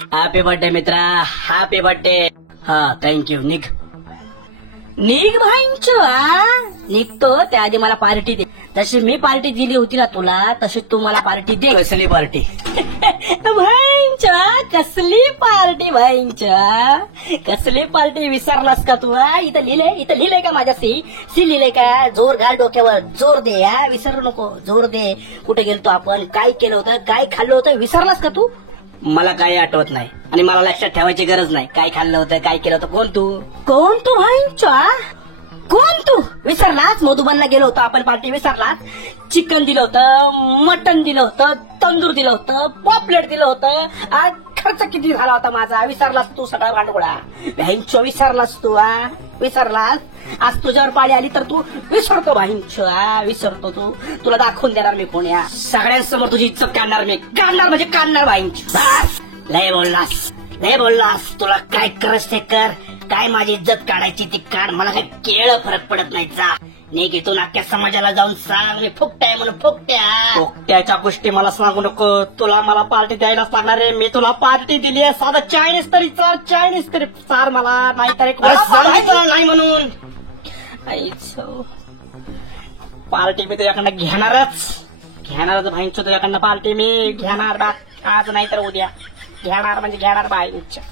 Happy birthday मित्रा, happy birthday. हा thank you. निघ निघ भाईंचो. निघतो त्याआधी मला पार्टी दे. तशी मी पार्टी दिली होती ना तुला, तशी तू मला पार्टी दे. कसली पार्टी भाईंच्या? कसली पार्टी भाईंच्या? कसली पार्टी विसरलास का तू? इथं लिहिलंय का माझ्या सी लिहिलंय का? जोर घाल डोक्यावर, जोर दे. विसरू नको, जोर दे. कुठे गेलतो आपण, काय केलं होतं, काय खाल्लं होतं, विसरलास का तू? मला काही आठवत नाही आणि मला लक्षात ठेवायची गरज नाही. काय खाल्लं होतं, काय केलं होतं. कोण तू भाईंच्या? कोण तू? विसरलास? मधुबनला गेलो होतो आपण, पार्टी विसरलास? चिकन दिलं होतं, मटन दिलं होतं, तंदूर दिलं होतं, पॉपलेट दिलं होतं. खर्च किती झाला होता माझा? विसरलास तू सगळा भांडगोळा? भाईंचो विसरलास तू? विसरलास? आज तुझ्यावर पाळी आली तर तू विसरतो भाईंचो? विसरतो तू? तुला दाखवून देणार मी कोण या सगळ्यांसमोर तुझी इज्जत काढणार मी. काढणार म्हणजे काढणार भाईंचो. लय बोललास. तुला काय करस ते कर. काय माझी इज्जत काढायची ती काढ. मला काही केळं फरक पडत नाही. जा नाही की तू नाक्या समाजाला जाऊन सांग मी फुकट्या म्हणून. फुकट्याच्या गोष्टी मला सांगू नको. तुला मला पार्टी द्यायला सांगणार आहे मी. तुला पार्टी दिली आहे, साधं चायनीज तरी चार मला. नाहीतर एक नाही म्हणून पार्टी मी तुझ्याकडनं घेणारच भाईंच्या. तुझ्याकडनं पार्टी मी घेणार. आज नाही तर उद्या घेणार म्हणजे घेणार भाईंच्या.